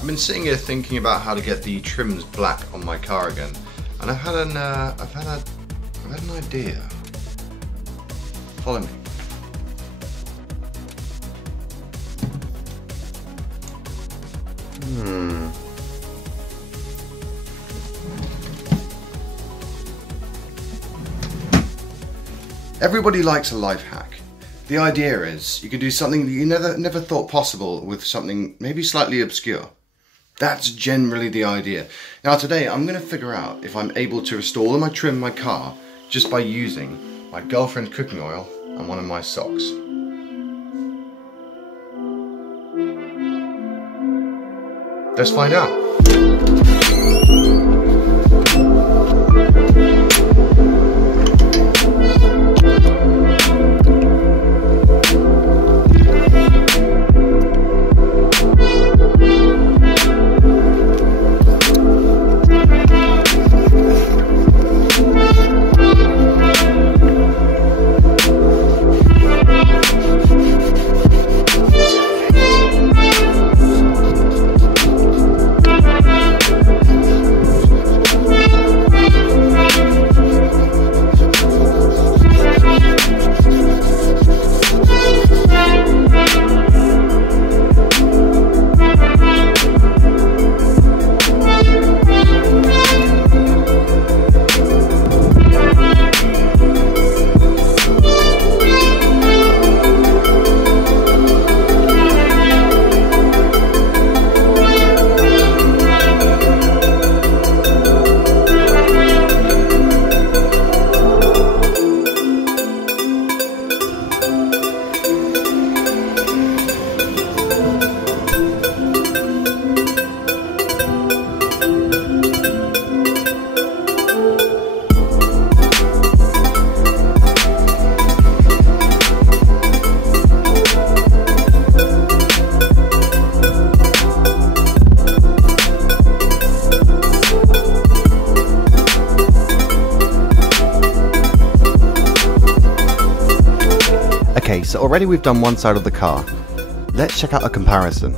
I've been sitting here thinking about how to get the trims black on my car again, and I've had an idea. Follow me. Everybody likes a life hack. The idea is you can do something that you never thought possible with something maybe slightly obscure. That's generally the idea. Now today I'm going to figure out if I'm able to restore all of my trim in my car just by using my girlfriend's cooking oil and one of my socks. Let's find out. Okay, so already we've done one side of the car. Let's check out a comparison.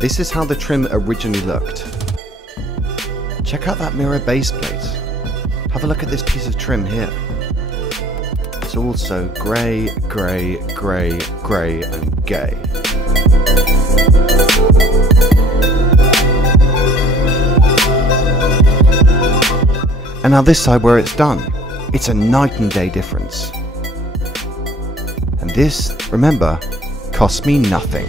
This is how the trim originally looked. Check out that mirror base plate. Have a look at this piece of trim here. It's also grey, grey, grey, grey and gay. And now this side where it's done. It's a night and day difference. And this, remember, cost me nothing.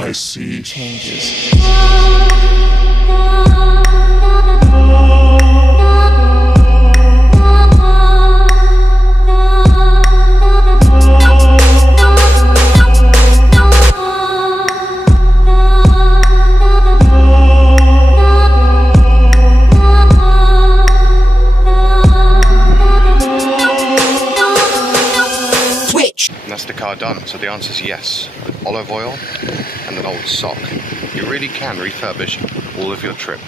I see changes. That's the car done, so the answer is yes. With olive oil and an old sock, you really can refurbish all of your trim.